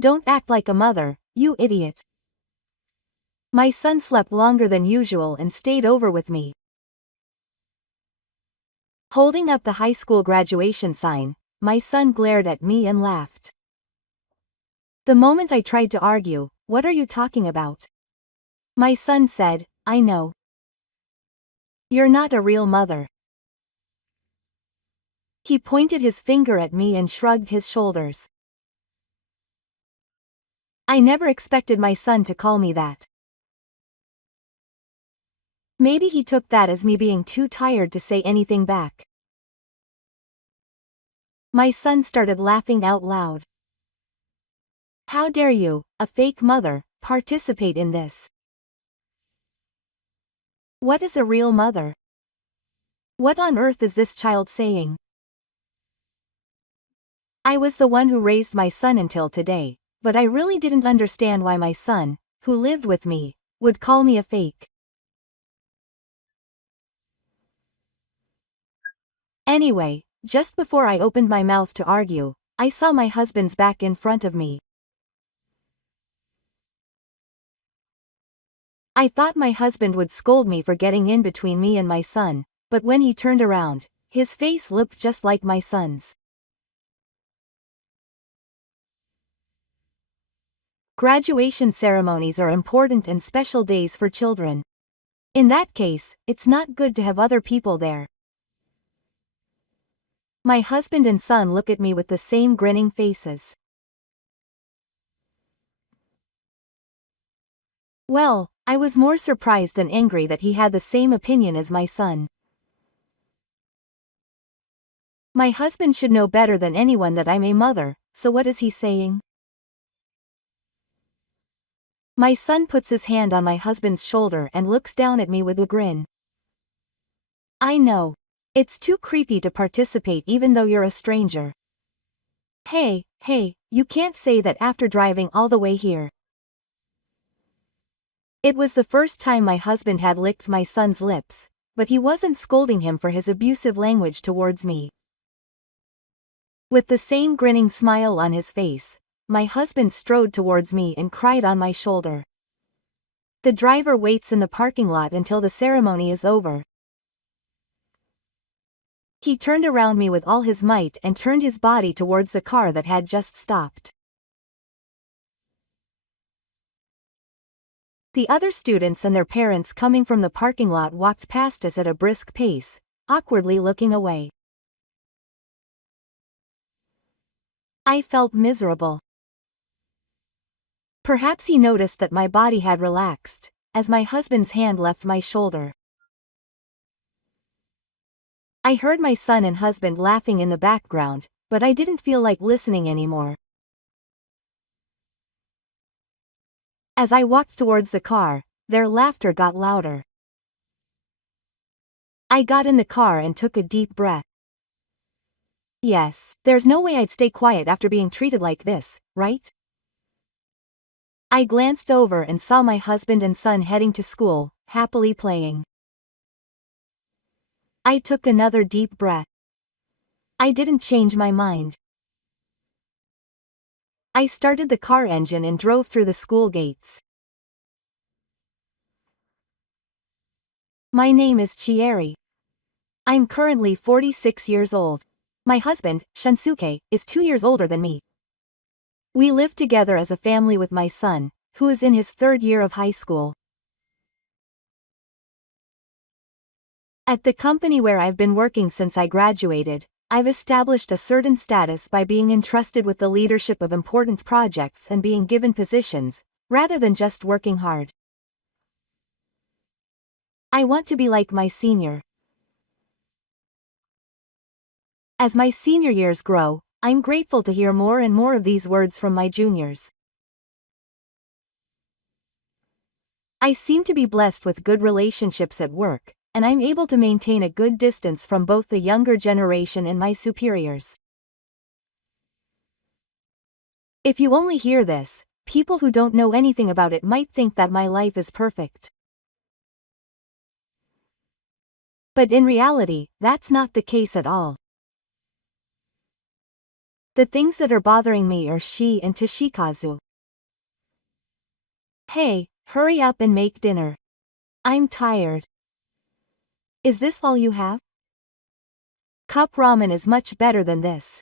Don't act like a mother, you idiot. My son slept longer than usual and stayed over with me. Holding up the high school graduation sign, my son glared at me and laughed. The moment I tried to argue, "What are you talking about?" my son said, "I know. You're not a real mother." He pointed his finger at me and shrugged his shoulders. I never expected my son to call me that. Maybe he took that as me being too tired to say anything back. My son started laughing out loud. How dare you, a fake mother, participate in this? What is a real mother? What on earth is this child saying? I was the one who raised my son until today, but I really didn't understand why my son, who lived with me, would call me a fake. Anyway, just before I opened my mouth to argue, I saw my husband's back in front of me. I thought my husband would scold me for getting in between me and my son, but when he turned around, his face looked just like my son's. Graduation ceremonies are important and special days for children. In that case, it's not good to have other people there. My husband and son look at me with the same grinning faces. Well, I was more surprised than angry that he had the same opinion as my son. My husband should know better than anyone that I'm a mother, so what is he saying? My son puts his hand on my husband's shoulder and looks down at me with a grin. I know. It's too creepy to participate even though you're a stranger. Hey, you can't say that after driving all the way here. It was the first time my husband had licked my son's lips, but he wasn't scolding him for his abusive language towards me. With the same grinning smile on his face, my husband strode towards me and cried on my shoulder. The driver waits in the parking lot until the ceremony is over. He turned around me with all his might and turned his body towards the car that had just stopped. The other students and their parents coming from the parking lot walked past us at a brisk pace, awkwardly looking away. I felt miserable. Perhaps he noticed that my body had relaxed, as my husband's hand left my shoulder. I heard my son and husband laughing in the background, but I didn't feel like listening anymore. As I walked towards the car, their laughter got louder. I got in the car and took a deep breath. Yes, there's no way I'd stay quiet after being treated like this, right? I glanced over and saw my husband and son heading to school, happily playing. I took another deep breath. I didn't change my mind. I started the car engine and drove through the school gates. My name is Chieri. I'm currently 46 years old. My husband, Shinsuke, is 2 years older than me. We live together as a family with my son, who is in his 3rd year of high school. At the company where I've been working since I graduated, I've established a certain status by being entrusted with the leadership of important projects and being given positions, rather than just working hard. I want to be like my senior. As my senior years grow, I'm grateful to hear more and more of these words from my juniors. I seem to be blessed with good relationships at work, and I'm able to maintain a good distance from both the younger generation and my superiors. If you only hear this, people who don't know anything about it might think that my life is perfect. But in reality, that's not the case at all. The things that are bothering me are she and Toshikazu. Hey, hurry up and make dinner. I'm tired. Is this all you have? Cup ramen is much better than this.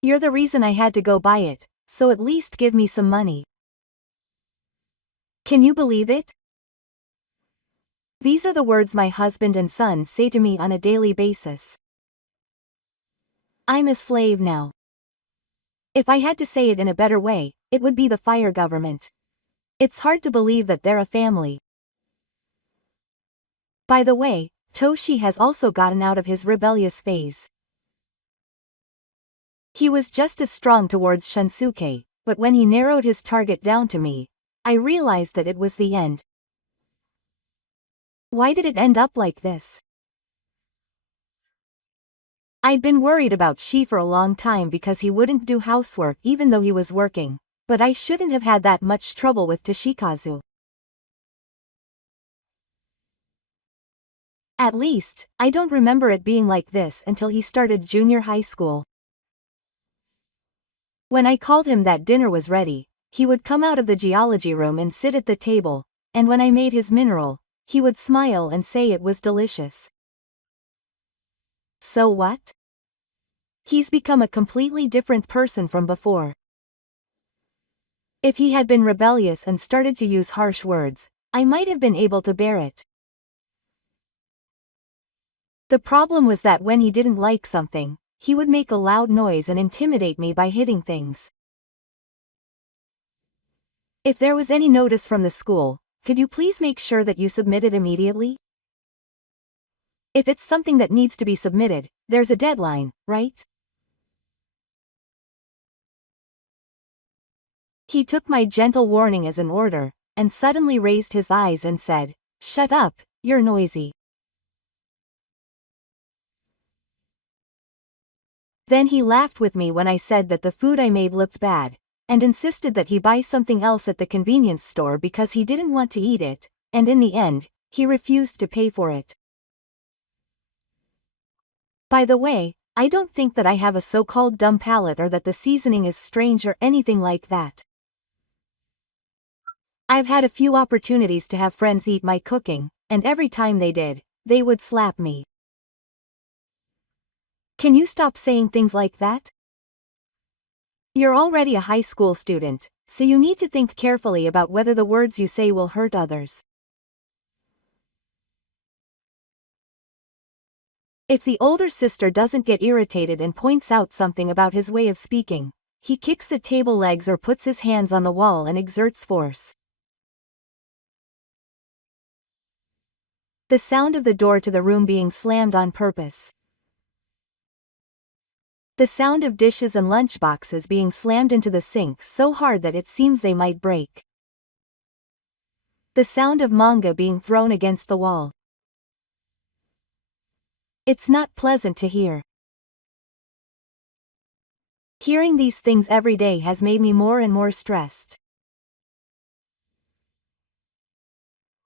You're the reason I had to go buy it, so at least give me some money. Can you believe it? These are the words my husband and son say to me on a daily basis. I'm a slave now. If I had to say it in a better way, it would be the fire government. It's hard to believe that they're a family. By the way, Toshi has also gotten out of his rebellious phase. He was just as strong towards Shunsuke, but when he narrowed his target down to me, I realized that it was the end. Why did it end up like this? I'd been worried about Shi for a long time because he wouldn't do housework even though he was working, but I shouldn't have had that much trouble with Toshikazu. At least, I don't remember it being like this until he started junior high school. When I called him that dinner was ready, he would come out of the geology room and sit at the table, and when I made his mineral, he would smile and say it was delicious. So what? He's become a completely different person from before. If he had been rebellious and started to use harsh words, I might have been able to bear it. The problem was that when he didn't like something, he would make a loud noise and intimidate me by hitting things. If there was any notice from the school, could you please make sure that you submit it immediately? If it's something that needs to be submitted, there's a deadline, right? He took my gentle warning as an order, and suddenly raised his eyes and said, "Shut up, you're noisy." Then he laughed with me when I said that the food I made looked bad, and insisted that he buy something else at the convenience store because he didn't want to eat it, and in the end, he refused to pay for it. By the way, I don't think that I have a so-called dumb palate or that the seasoning is strange or anything like that. I've had a few opportunities to have friends eat my cooking, and every time they did, they would slap me. Can you stop saying things like that? You're already a high school student, so you need to think carefully about whether the words you say will hurt others. If the older sister doesn't get irritated and points out something about his way of speaking, he kicks the table legs or puts his hands on the wall and exerts force. The sound of the door to the room being slammed on purpose. The sound of dishes and lunchboxes being slammed into the sink so hard that it seems they might break. The sound of manga being thrown against the wall. It's not pleasant to hear. Hearing these things every day has made me more and more stressed.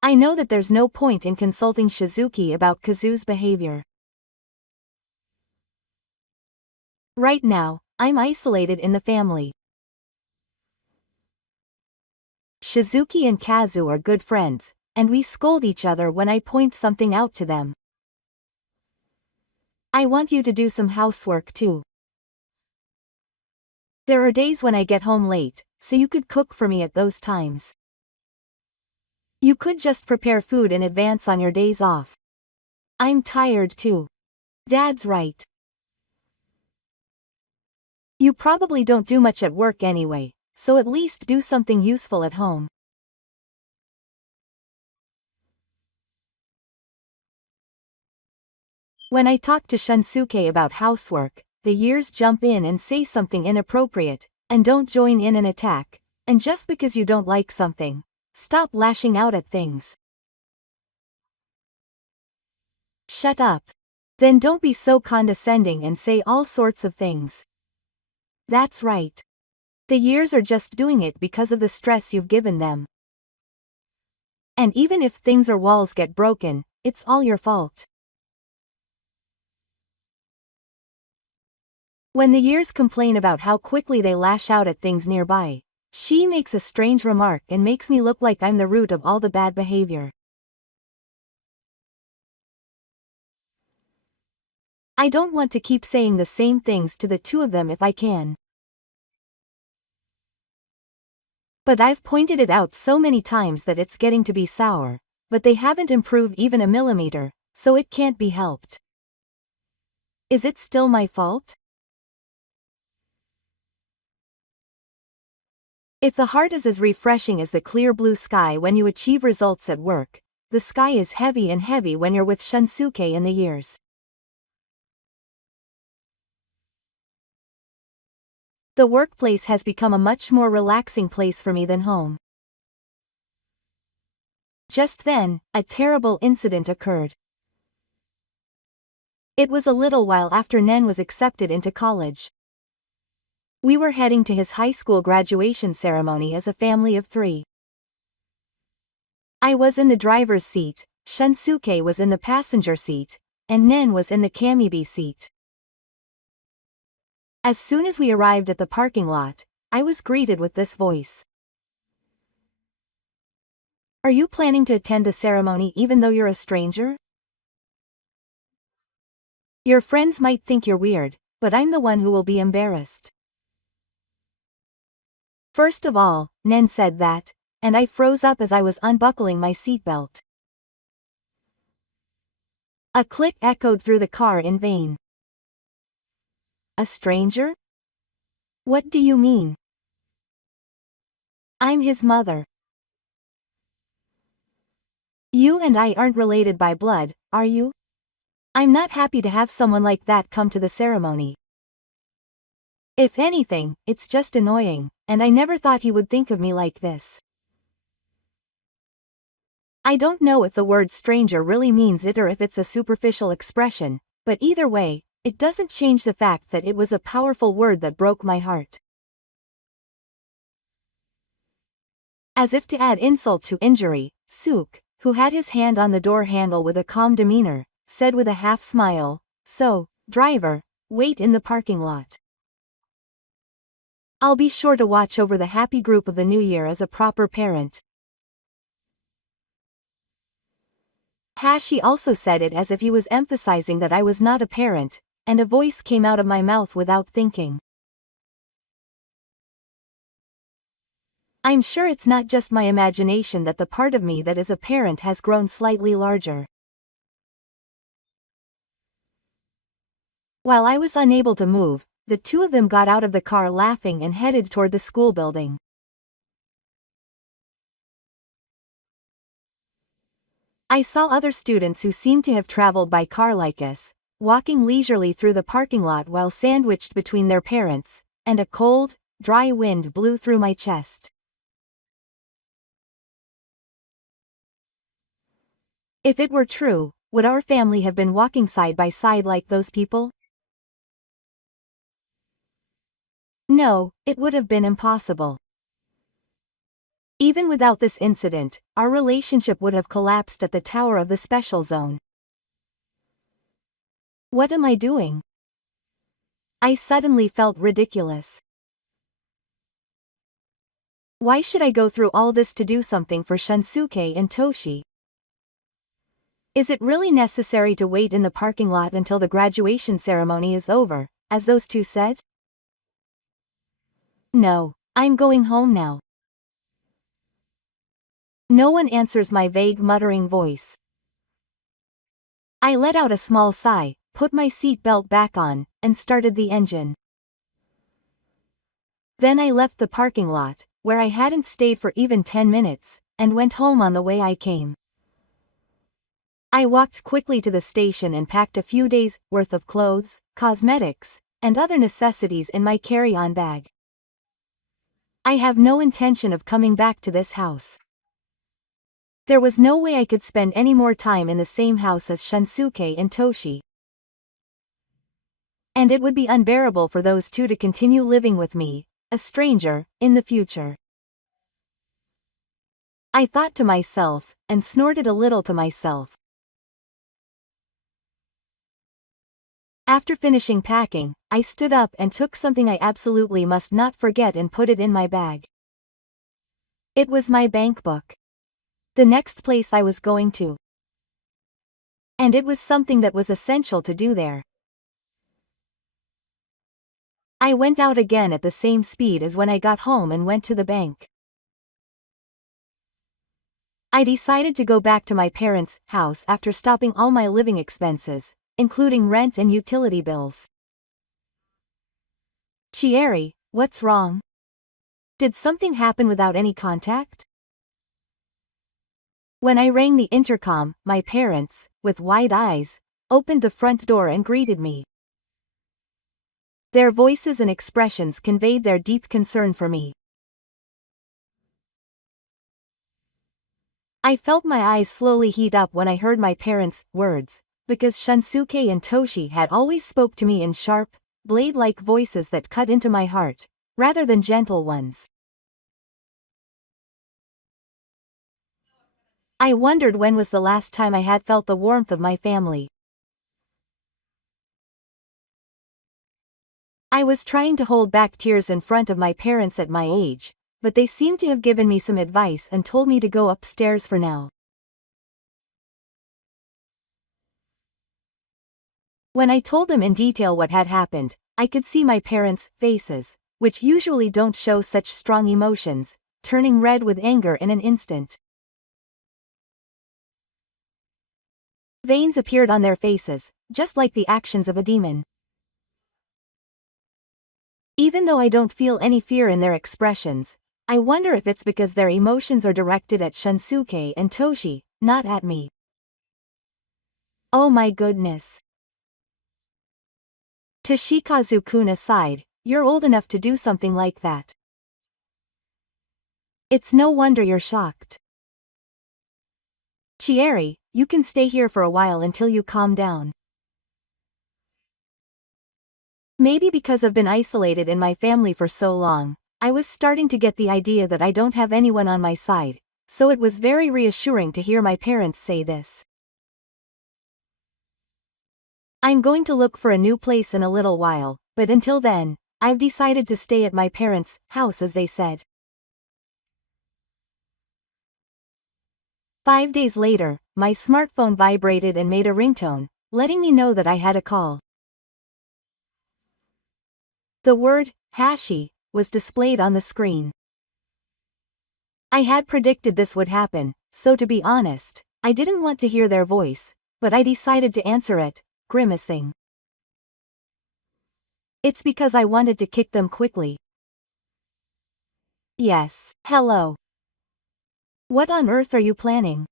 I know that there's no point in consulting Shizuki about Kazu's behavior. Right now, I'm isolated in the family. Shizuki and Kazu are good friends, and we scold each other when I point something out to them. I want you to do some housework too. There are days when I get home late, so you could cook for me at those times. You could just prepare food in advance on your days off. I'm tired too. Dad's right. You probably don't do much at work anyway, so at least do something useful at home. When I talk to Shunsuke about housework, the years jump in and say something inappropriate, and don't join in an attack, and just because you don't like something, stop lashing out at things. Shut up. Then don't be so condescending and say all sorts of things. That's right. The years are just doing it because of the stress you've given them. And even if things or walls get broken, it's all your fault. When the years complain about how quickly they lash out at things nearby, she makes a strange remark and makes me look like I'm the root of all the bad behavior. I don't want to keep saying the same things to the two of them if I can. But I've pointed it out so many times that it's getting to be sour, but they haven't improved even a millimeter, so it can't be helped. Is it still my fault? If the heart is as refreshing as the clear blue sky when you achieve results at work, the sky is heavy and heavy when you're with Shunsuke in the years. The workplace has become a much more relaxing place for me than home. Just then, a terrible incident occurred. It was a little while after Nen was accepted into college. We were heading to his high school graduation ceremony as a family of 3. I was in the driver's seat, Shunsuke was in the passenger seat, and Nen was in the Kamibi seat. As soon as we arrived at the parking lot, I was greeted with this voice. Are you planning to attend the ceremony even though you're a stranger? Your friends might think you're weird, but I'm the one who will be embarrassed. First of all, Nen said that, and I froze up as I was unbuckling my seatbelt. A click echoed through the car in vain. A stranger? What do you mean? I'm his mother. You and I aren't related by blood, are you? I'm not happy to have someone like that come to the ceremony. If anything, it's just annoying, and I never thought he would think of me like this. I don't know if the word stranger really means it or if it's a superficial expression, but either way, it doesn't change the fact that it was a powerful word that broke my heart. As if to add insult to injury, Suk, who had his hand on the door handle with a calm demeanor, said with a half smile, "So, driver, wait in the parking lot. I'll be sure to watch over the happy group of the new year as a proper parent." Hashi also said it as if he was emphasizing that I was not a parent, and a voice came out of my mouth without thinking. I'm sure it's not just my imagination that the part of me that is a parent has grown slightly larger. While I was unable to move, the two of them got out of the car laughing and headed toward the school building. I saw other students who seemed to have traveled by car like us, walking leisurely through the parking lot while sandwiched between their parents, and a cold, dry wind blew through my chest. If it were true, would our family have been walking side by side like those people? No, it would have been impossible. Even without this incident, our relationship would have collapsed at the tower of the special zone. What am I doing? I suddenly felt ridiculous. Why should I go through all this to do something for Shunsuke and Toshi? Is it really necessary to wait in the parking lot until the graduation ceremony is over, as those two said? No, I'm going home now. No one answers my vague muttering voice. I let out a small sigh, put my seat belt back on, and started the engine. Then I left the parking lot, where I hadn't stayed for even 10 minutes, and went home on the way I came. I walked quickly to the station and packed a few days' worth of clothes, cosmetics, and other necessities in my carry-on bag. I have no intention of coming back to this house. There was no way I could spend any more time in the same house as Shunsuke and Toshi. And it would be unbearable for those two to continue living with me, a stranger, in the future. I thought to myself, and snorted a little to myself. After finishing packing, I stood up and took something I absolutely must not forget and put it in my bag. It was my bank book. The next place I was going to. And it was something that was essential to do there. I went out again at the same speed as when I got home and went to the bank. I decided to go back to my parents' house after stopping all my living expenses, including rent and utility bills. Chieri, what's wrong? Did something happen without any contact? When I rang the intercom, my parents, with wide eyes, opened the front door and greeted me. Their voices and expressions conveyed their deep concern for me. I felt my eyes slowly heat up when I heard my parents' words, because Shunsuke and Toshi had always spoke to me in sharp, blade-like voices that cut into my heart, rather than gentle ones. I wondered when was the last time I had felt the warmth of my family. I was trying to hold back tears in front of my parents at my age, but they seemed to have given me some advice and told me to go upstairs for now. When I told them in detail what had happened, I could see my parents' faces, which usually don't show such strong emotions, turning red with anger in an instant. Veins appeared on their faces, just like the actions of a demon. Even though I don't feel any fear in their expressions, I wonder if it's because their emotions are directed at Shunsuke and Toshi, not at me. Oh my goodness. Toshikazu-kun sighed, you're old enough to do something like that. It's no wonder you're shocked. Chieri, you can stay here for a while until you calm down. Maybe because I've been isolated in my family for so long, I was starting to get the idea that I don't have anyone on my side, so it was very reassuring to hear my parents say this. I'm going to look for a new place in a little while, but until then, I've decided to stay at my parents' house as they said. 5 days later, my smartphone vibrated and made a ringtone, letting me know that I had a call. The word, Hashi, was displayed on the screen. I had predicted this would happen, so to be honest, I didn't want to hear their voice, but I decided to answer it, grimacing. It's because I wanted to kick them quickly. Yes, hello. What on earth are you planning?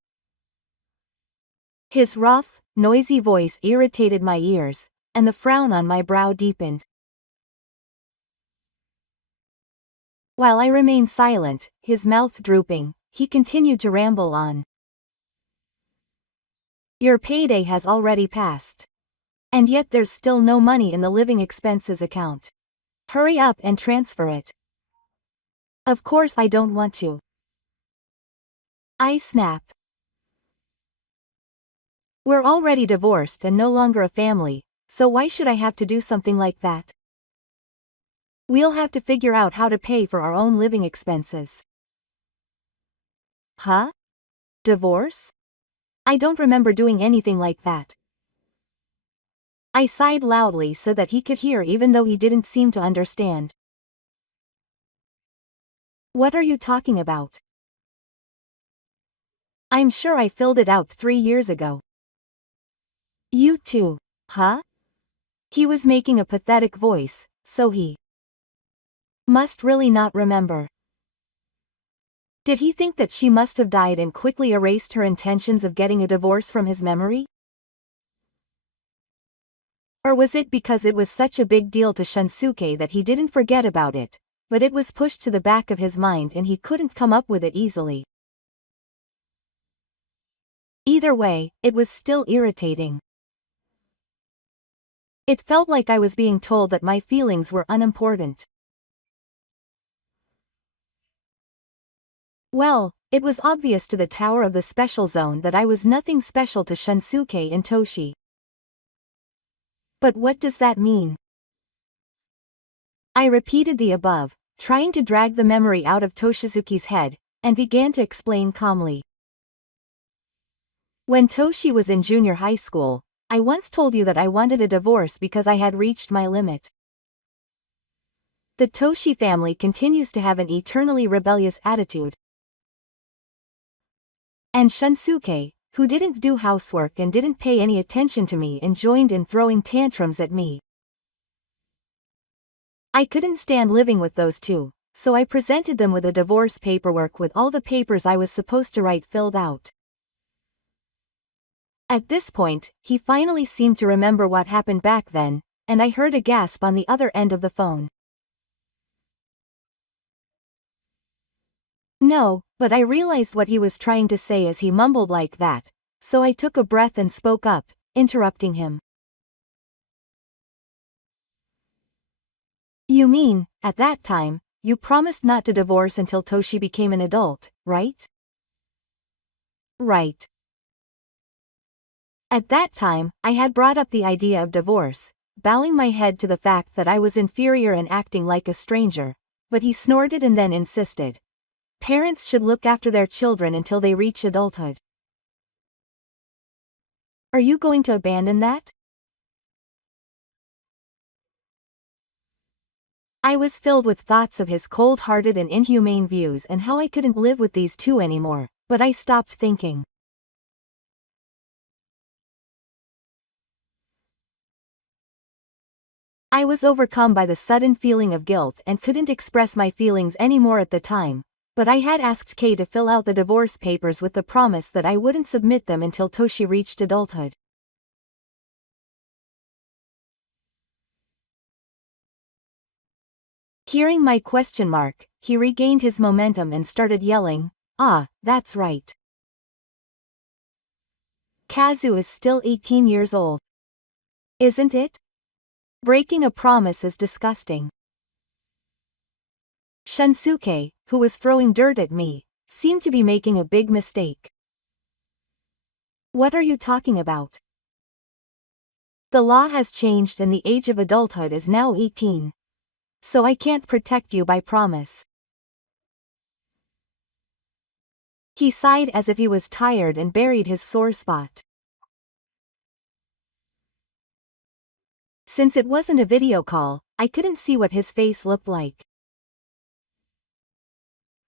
His rough, noisy voice irritated my ears, and the frown on my brow deepened. While I remained silent, his mouth drooping, he continued to ramble on. Your payday has already passed. And yet there's still no money in the living expenses account. Hurry up and transfer it. Of course I don't want to. I snap. We're already divorced and no longer a family, so why should I have to do something like that? We'll have to figure out how to pay for our own living expenses. Huh? Divorce? I don't remember doing anything like that. I sighed loudly so that he could hear even though he didn't seem to understand. What are you talking about? I'm sure I filled it out 3 years ago. You too, huh? He was making a pathetic voice, so he must really not remember. Did he think that she must have died and quickly erased her intentions of getting a divorce from his memory? Or was it because it was such a big deal to Shunsuke that he didn't forget about it, but it was pushed to the back of his mind and he couldn't come up with it easily? Either way, it was still irritating. It felt like I was being told that my feelings were unimportant. Well, it was obvious to the tower of the special zone that I was nothing special to Shunsuke and Toshi. But what does that mean? I repeated the above, trying to drag the memory out of Toshizuki's head, and began to explain calmly. When Toshi was in junior high school, I once told you that I wanted a divorce because I had reached my limit. The Toshi family continues to have an eternally rebellious attitude. And Shunsuke, who didn't do housework and didn't pay any attention to me and joined in throwing tantrums at me. I couldn't stand living with those two, so I presented them with a divorce paperwork with all the papers I was supposed to write filled out. At this point, he finally seemed to remember what happened back then, and I heard a gasp on the other end of the phone. No, but I realized what he was trying to say as he mumbled like that, so I took a breath and spoke up, interrupting him. You mean, at that time, you promised not to divorce until Toshi became an adult, right? Right. At that time, I had brought up the idea of divorce, bowing my head to the fact that I was inferior and acting like a stranger, but he snorted and then insisted. Parents should look after their children until they reach adulthood. Are you going to abandon that? I was filled with thoughts of his cold-hearted and inhumane views and how I couldn't live with these two anymore, but I stopped thinking. I was overcome by the sudden feeling of guilt and couldn't express my feelings anymore at the time, but I had asked Kei to fill out the divorce papers with the promise that I wouldn't submit them until Toshi reached adulthood. Hearing my question mark, he regained his momentum and started yelling, "Ah, that's right. Kazu is still 18 years old. Isn't it? Breaking a promise is disgusting." Shunsuke, who was throwing dirt at me, seemed to be making a big mistake. What are you talking about? The law has changed and the age of adulthood is now 18. So I can't protect you by promise. He sighed as if he was tired and buried his sore spot. Since it wasn't a video call, I couldn't see what his face looked like.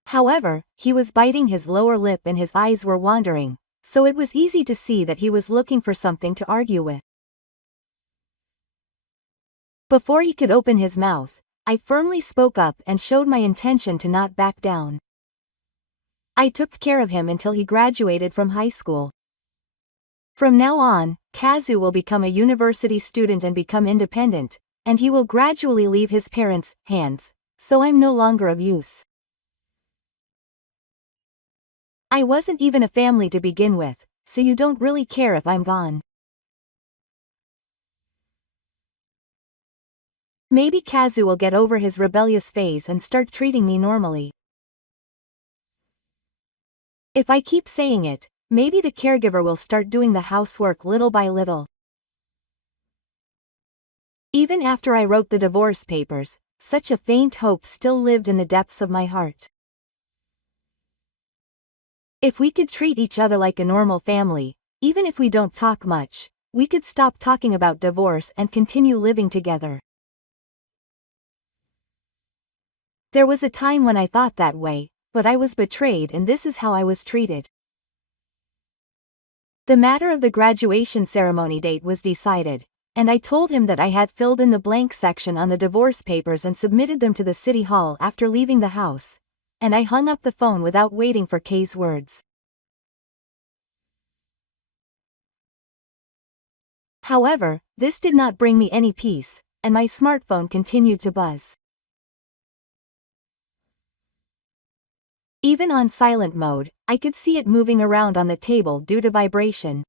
However, he was biting his lower lip and his eyes were wandering, so it was easy to see that he was looking for something to argue with. Before he could open his mouth, I firmly spoke up and showed my intention to not back down. I took care of him until he graduated from high school. From now on, Kazu will become a university student and become independent, and he will gradually leave his parents' hands, so I'm no longer of use. I wasn't even a family to begin with, so you don't really care if I'm gone. Maybe Kazu will get over his rebellious phase and start treating me normally. If I keep saying it, maybe the caregiver will start doing the housework little by little. Even after I wrote the divorce papers, such a faint hope still lived in the depths of my heart. If we could treat each other like a normal family, even if we don't talk much, we could stop talking about divorce and continue living together. There was a time when I thought that way, but I was betrayed and this is how I was treated. The matter of the graduation ceremony date was decided, and I told him that I had filled in the blank section on the divorce papers and submitted them to the city hall after leaving the house, and I hung up the phone without waiting for Kei's words. However, this did not bring me any peace, and my smartphone continued to buzz. Even on silent mode, I could see it moving around on the table due to vibration.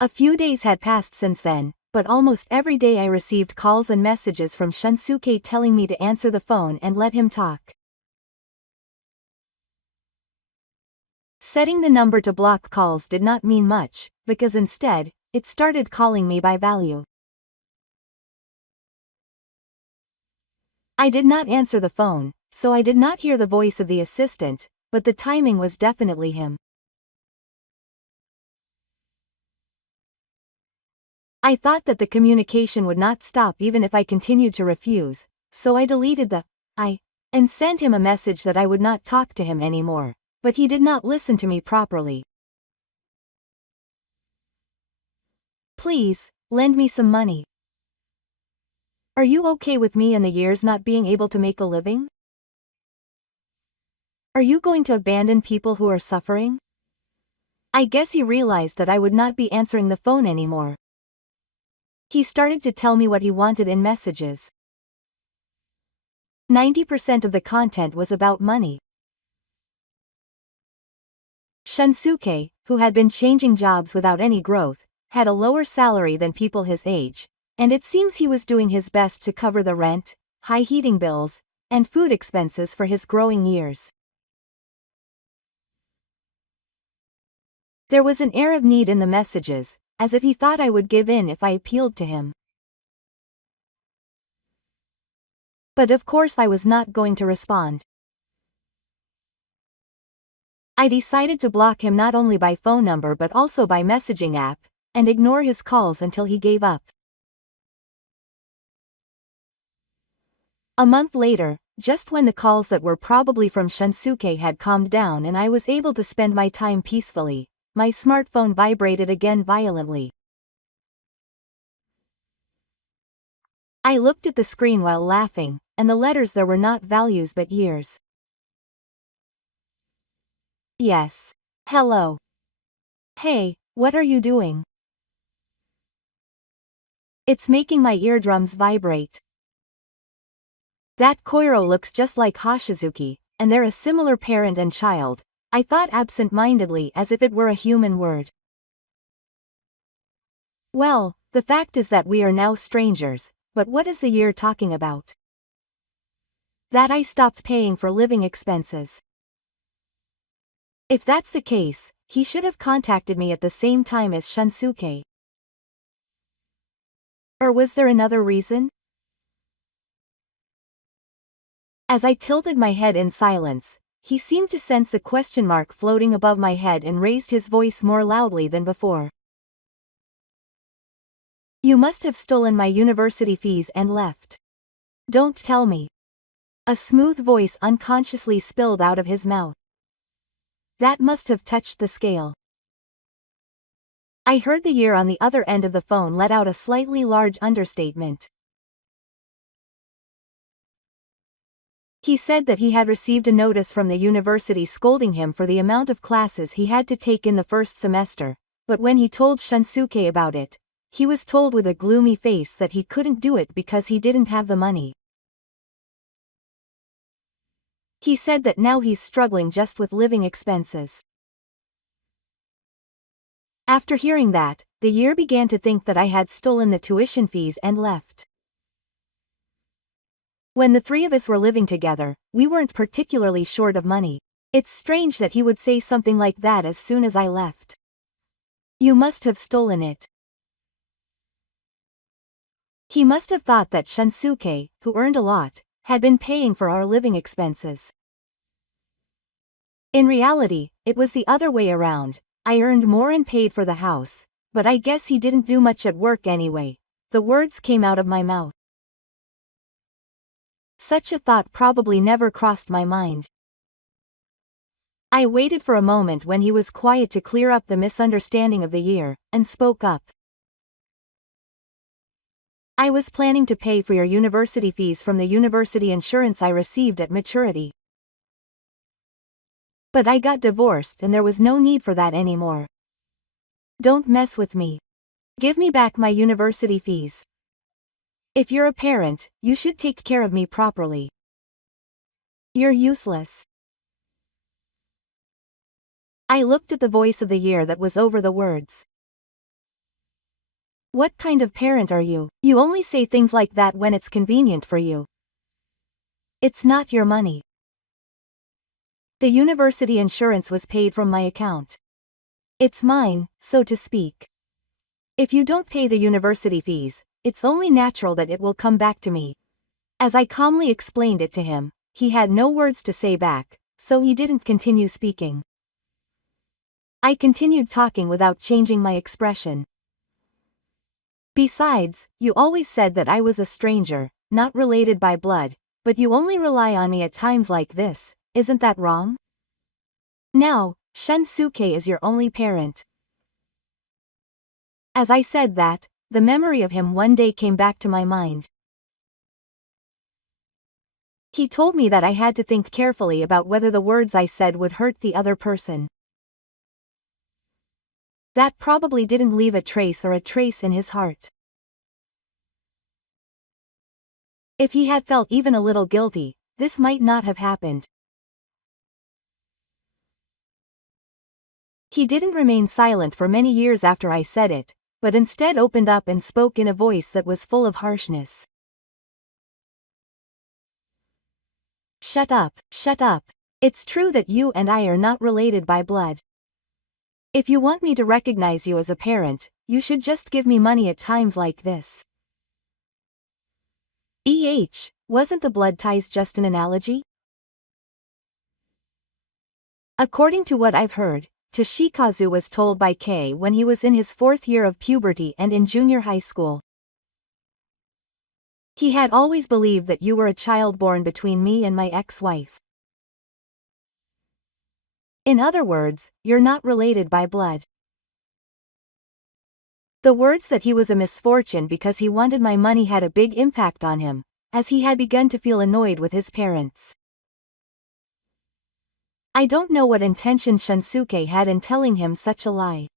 A few days had passed since then, but almost every day I received calls and messages from Shunsuke telling me to answer the phone and let him talk. Setting the number to block calls did not mean much, because instead, it started calling me by value. I did not answer the phone, so I did not hear the voice of the assistant, but the timing was definitely him. I thought that the communication would not stop even if I continued to refuse, so I deleted the I and sent him a message that I would not talk to him anymore, but he did not listen to me properly. Please, lend me some money. Are you okay with me and the years not being able to make a living? Are you going to abandon people who are suffering? I guess he realized that I would not be answering the phone anymore. He started to tell me what he wanted in messages. 90% of the content was about money. Shunsuke, who had been changing jobs without any growth, had a lower salary than people his age, and it seems he was doing his best to cover the rent, high heating bills, and food expenses for his growing years. There was an air of need in the messages, as if he thought I would give in if I appealed to him. But of course I was not going to respond. I decided to block him not only by phone number but also by messaging app, and ignore his calls until he gave up. A month later, just when the calls that were probably from Shunsuke had calmed down and I was able to spend my time peacefully, my smartphone vibrated again violently. I looked at the screen while laughing, and the letters there were not values but years. Yes. Hello. Hey, what are you doing? It's making my eardrums vibrate. That Koiro looks just like Hashizuki, and they're a similar parent and child, I thought absent-mindedly as if it were a human word. Well, the fact is that we are now strangers, but what is the year talking about? That I stopped paying for living expenses. If that's the case, he should have contacted me at the same time as Shunsuke. Or was there another reason? As I tilted my head in silence, he seemed to sense the question mark floating above my head and raised his voice more loudly than before. You must have stolen my university fees and left. Don't tell me. A smooth voice unconsciously spilled out of his mouth. That must have touched the scale. I heard the year on the other end of the phone let out a slightly large understatement. He said that he had received a notice from the university scolding him for the amount of classes he had to take in the first semester, but when he told Shunsuke about it, he was told with a gloomy face that he couldn't do it because he didn't have the money. He said that now he's struggling just with living expenses. After hearing that, the year began to think that I had stolen the tuition fees and left. When the three of us were living together, we weren't particularly short of money. It's strange that he would say something like that as soon as I left. You must have stolen it. He must have thought that Shunsuke, who earned a lot, had been paying for our living expenses. In reality, it was the other way around. I earned more and paid for the house, but I guess he didn't do much at work anyway. The words came out of my mouth. Such a thought probably never crossed my mind. I waited for a moment when he was quiet to clear up the misunderstanding of the year, and spoke up. I was planning to pay for your university fees from the university insurance I received at maturity. But I got divorced and there was no need for that anymore. Don't mess with me. Give me back my university fees. If you're a parent, you should take care of me properly. You're useless. I looked at the voice of the year that was over the words. What kind of parent are you? You only say things like that when it's convenient for you. It's not your money. The university insurance was paid from my account. It's mine, so to speak. If you don't pay the university fees, it's only natural that it will come back to me. As I calmly explained it to him, he had no words to say back, so he didn't continue speaking. I continued talking without changing my expression. Besides, you always said that I was a stranger, not related by blood, but you only rely on me at times like this, isn't that wrong? Now, Shunsuke is your only parent. As I said that, the memory of him one day came back to my mind. He told me that I had to think carefully about whether the words I said would hurt the other person. That probably didn't leave a trace in his heart. If he had felt even a little guilty, this might not have happened. He didn't remain silent for many years after I said it, but instead opened up and spoke in a voice that was full of harshness. Shut up, shut up. It's true that you and I are not related by blood. If you want me to recognize you as a parent, you should just give me money at times like this. Wasn't the blood ties just an analogy? According to what I've heard, Toshikazu was told by Kei when he was in his 4th year of puberty and in junior high school. He had always believed that you were a child born between me and my ex-wife. In other words, you're not related by blood. The words that he was a misfortune because he wanted my money had a big impact on him, as he had begun to feel annoyed with his parents. I don't know what intention Shunsuke had in telling him such a lie.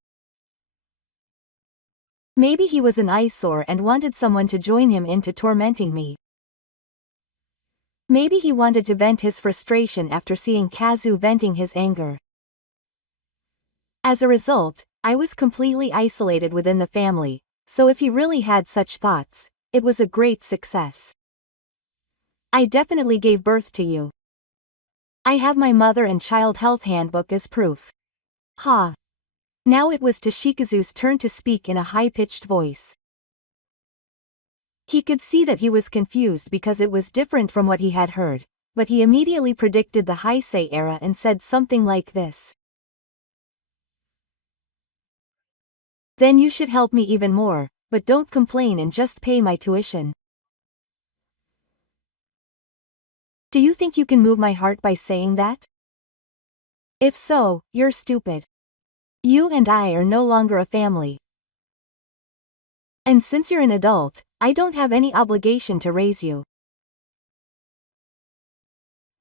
Maybe he was an eyesore and wanted someone to join him into tormenting me. Maybe he wanted to vent his frustration after seeing Kazu venting his anger. As a result, I was completely isolated within the family, so if he really had such thoughts, it was a great success. I definitely gave birth to you. I have my mother and child health handbook as proof. Ha. Now it was Toshikazu's turn to speak in a high-pitched voice. He could see that he was confused because it was different from what he had heard, but he immediately predicted the Heisei era and said something like this. Then you should help me even more, but don't complain and just pay my tuition. Do you think you can move my heart by saying that? If so, you're stupid. You and I are no longer a family. And since you're an adult, I don't have any obligation to raise you.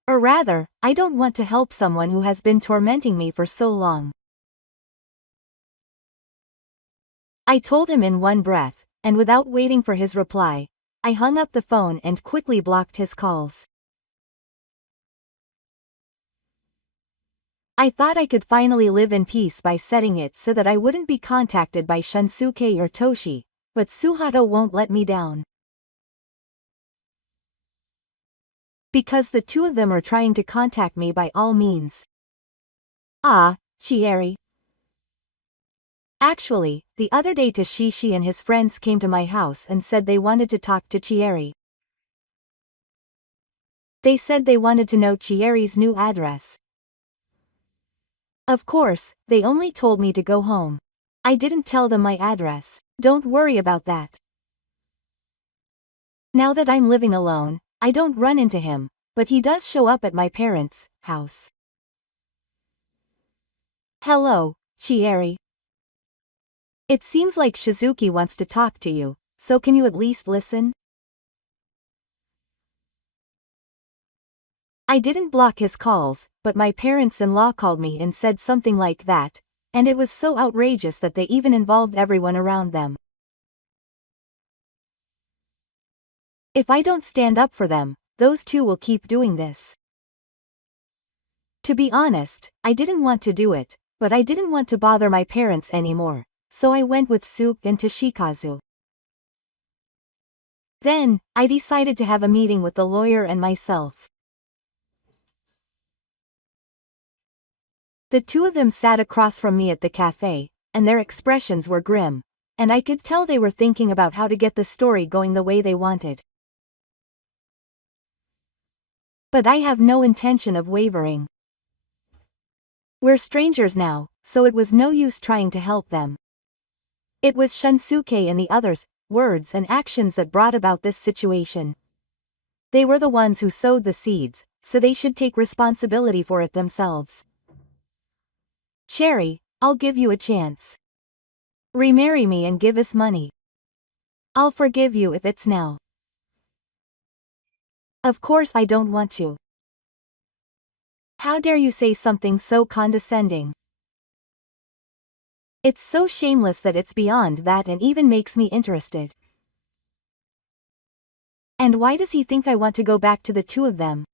Or rather, I don't want to help someone who has been tormenting me for so long. I told him in one breath, and without waiting for his reply, I hung up the phone and quickly blocked his calls. I thought I could finally live in peace by setting it so that I wouldn't be contacted by Shunsuke or Toshi, but Suhato won't let me down. Because the two of them are trying to contact me by all means. Ah, Chieri. Actually, the other day Toshishi and his friends came to my house and said they wanted to talk to Chieri. They said they wanted to know Chieri's new address. Of course, they only told me to go home. I didn't tell them my address. Don't worry about that. Now that I'm living alone, I don't run into him, but he does show up at my parents' house. Hello, Chieri. It seems like Shizuki wants to talk to you, so can you at least listen? I didn't block his calls, but my parents-in-law called me and said something like that, and it was so outrageous that they even involved everyone around them. If I don't stand up for them, those two will keep doing this. To be honest, I didn't want to do it, but I didn't want to bother my parents anymore, so I went with Suke and Toshikazu. Then, I decided to have a meeting with the lawyer and myself. The two of them sat across from me at the cafe, and their expressions were grim, and I could tell they were thinking about how to get the story going the way they wanted. But I have no intention of wavering. We're strangers now, so it was no use trying to help them. It was Shunsuke and the others' words and actions that brought about this situation. They were the ones who sowed the seeds, so they should take responsibility for it themselves. Sherry, I'll give you a chance. Remarry me and give us money. I'll forgive you if it's now. Of course I don't want to. How dare you say something so condescending? It's so shameless that it's beyond that and even makes me interested. And why does he think I want to go back to the two of them?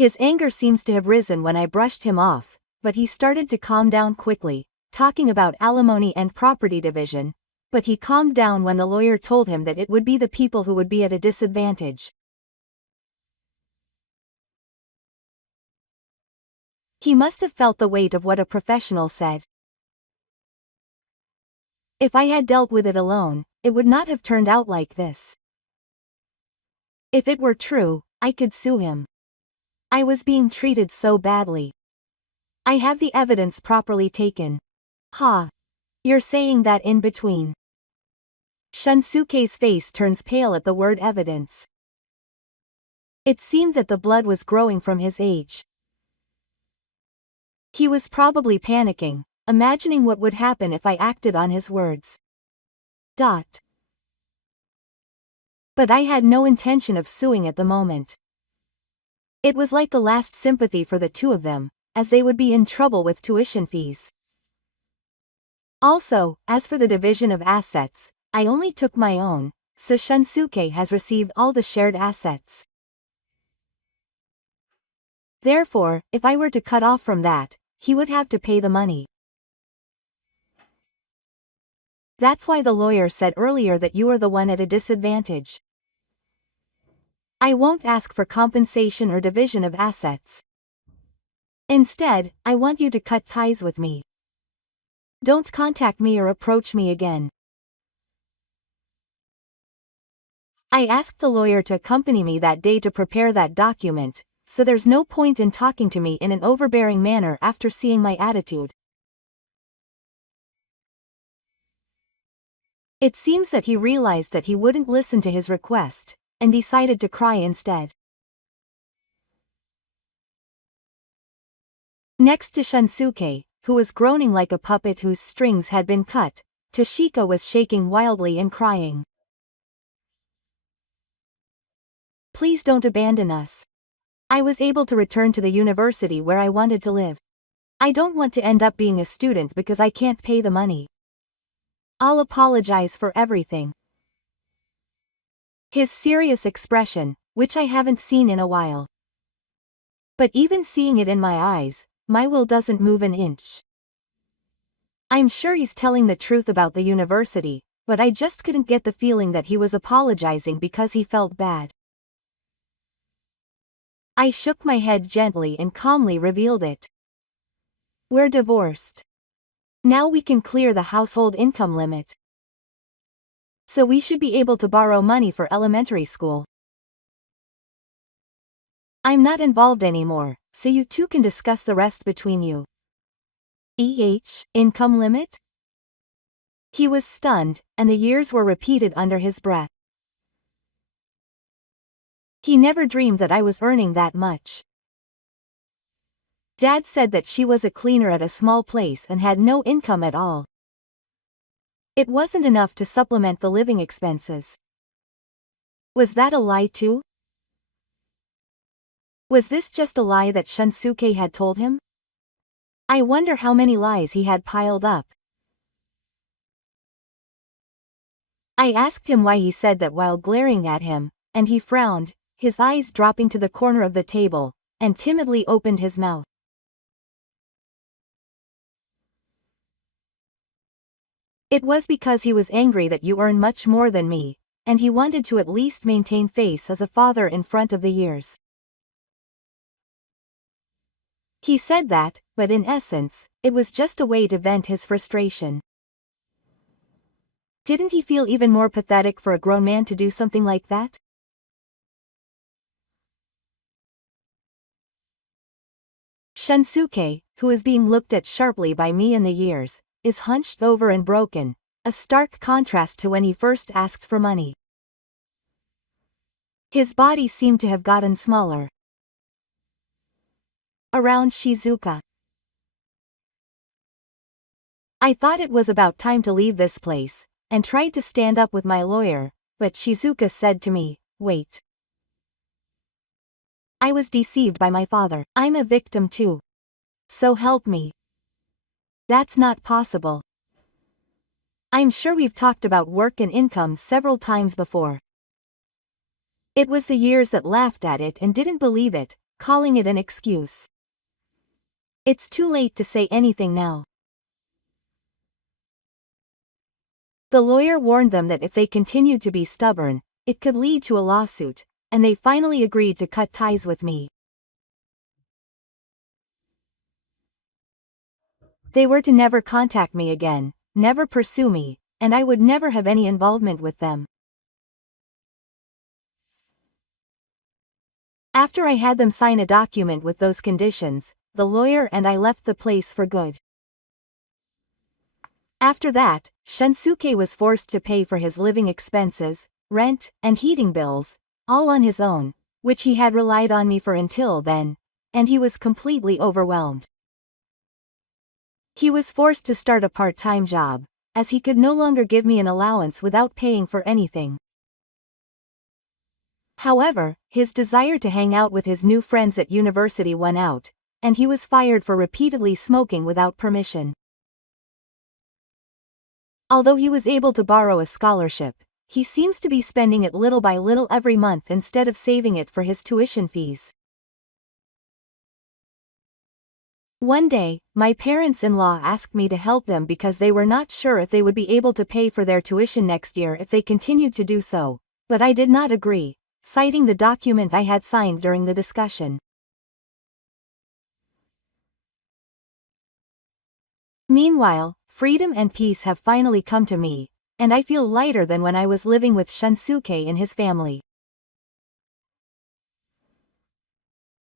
His anger seems to have risen when I brushed him off, but he started to calm down quickly, talking about alimony and property division, but he calmed down when the lawyer told him that it would be the people who would be at a disadvantage. He must have felt the weight of what a professional said. If I had dealt with it alone, it would not have turned out like this. If it were true, I could sue him. I was being treated so badly. I have the evidence properly taken. Ha! You're saying that in between. Shunsuke's face turns pale at the word evidence. It seemed that the blood was growing from his age. He was probably panicking, imagining what would happen if I acted on his words. But I had no intention of suing at the moment. It was like the last sympathy for the two of them, as they would be in trouble with tuition fees. Also, as for the division of assets, I only took my own, so Shunsuke has received all the shared assets. Therefore, if I were to cut off from that, he would have to pay the money. That's why the lawyer said earlier that you are the one at a disadvantage. I won't ask for compensation or division of assets. Instead, I want you to cut ties with me. Don't contact me or approach me again. I asked the lawyer to accompany me that day to prepare that document, so there's no point in talking to me in an overbearing manner after seeing my attitude. It seems that he realized that he wouldn't listen to his request, and decided to cry instead. Next to Shunsuke, who was groaning like a puppet whose strings had been cut, Toshiko was shaking wildly and crying. Please don't abandon us. I was able to return to the university where I wanted to live. I don't want to end up being a student because I can't pay the money. I'll apologize for everything. His serious expression, which I haven't seen in a while. But even seeing it in my eyes, my will doesn't move an inch. I'm sure he's telling the truth about the university, but I just couldn't get the feeling that he was apologizing because he felt bad. I shook my head gently and calmly revealed it. We're divorced. Now we can clear the household income limit. So we should be able to borrow money for elementary school. I'm not involved anymore, so you two can discuss the rest between you. Income limit? He was stunned, and the years were repeated under his breath. He never dreamed that I was earning that much. Dad said that she was a cleaner at a small place and had no income at all. It wasn't enough to supplement the living expenses. Was that a lie too? Was this just a lie that Shunsuke had told him? I wonder how many lies he had piled up. I asked him why he said that while glaring at him, and he frowned, his eyes dropping to the corner of the table, and timidly opened his mouth. It was because he was angry that you earn much more than me, and he wanted to at least maintain face as a father in front of the years. He said that, but in essence, it was just a way to vent his frustration. Didn't he feel even more pathetic for a grown man to do something like that? Shunsuke, who is being looked at sharply by me in the years, is hunched over and broken, a stark contrast to when he first asked for money. His body seemed to have gotten smaller. Around Shizuka. I thought it was about time to leave this place, and tried to stand up with my lawyer, but Shizuka said to me, "Wait. I was deceived by my father. I'm a victim too. So help me." That's not possible. I'm sure we've talked about work and income several times before. It was the years that laughed at it and didn't believe it, calling it an excuse. It's too late to say anything now. The lawyer warned them that if they continued to be stubborn, it could lead to a lawsuit, and they finally agreed to cut ties with me. They were to never contact me again, never pursue me, and I would never have any involvement with them. After I had them sign a document with those conditions, the lawyer and I left the place for good. After that, Shunsuke was forced to pay for his living expenses, rent, and heating bills, all on his own, which he had relied on me for until then, and he was completely overwhelmed. He was forced to start a part-time job, as he could no longer give me an allowance without paying for anything. However, his desire to hang out with his new friends at university won out, and he was fired for repeatedly smoking without permission. Although he was able to borrow a scholarship, he seems to be spending it little by little every month instead of saving it for his tuition fees. One day, my parents-in-law asked me to help them because they were not sure if they would be able to pay for their tuition next year if they continued to do so, but I did not agree, citing the document I had signed during the discussion. Meanwhile, freedom and peace have finally come to me, and I feel lighter than when I was living with Shunsuke and his family.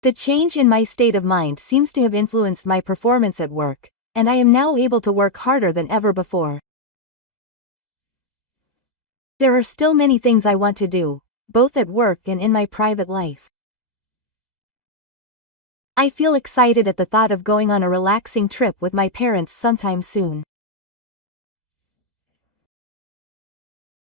The change in my state of mind seems to have influenced my performance at work, and I am now able to work harder than ever before. There are still many things I want to do, both at work and in my private life. I feel excited at the thought of going on a relaxing trip with my parents sometime soon.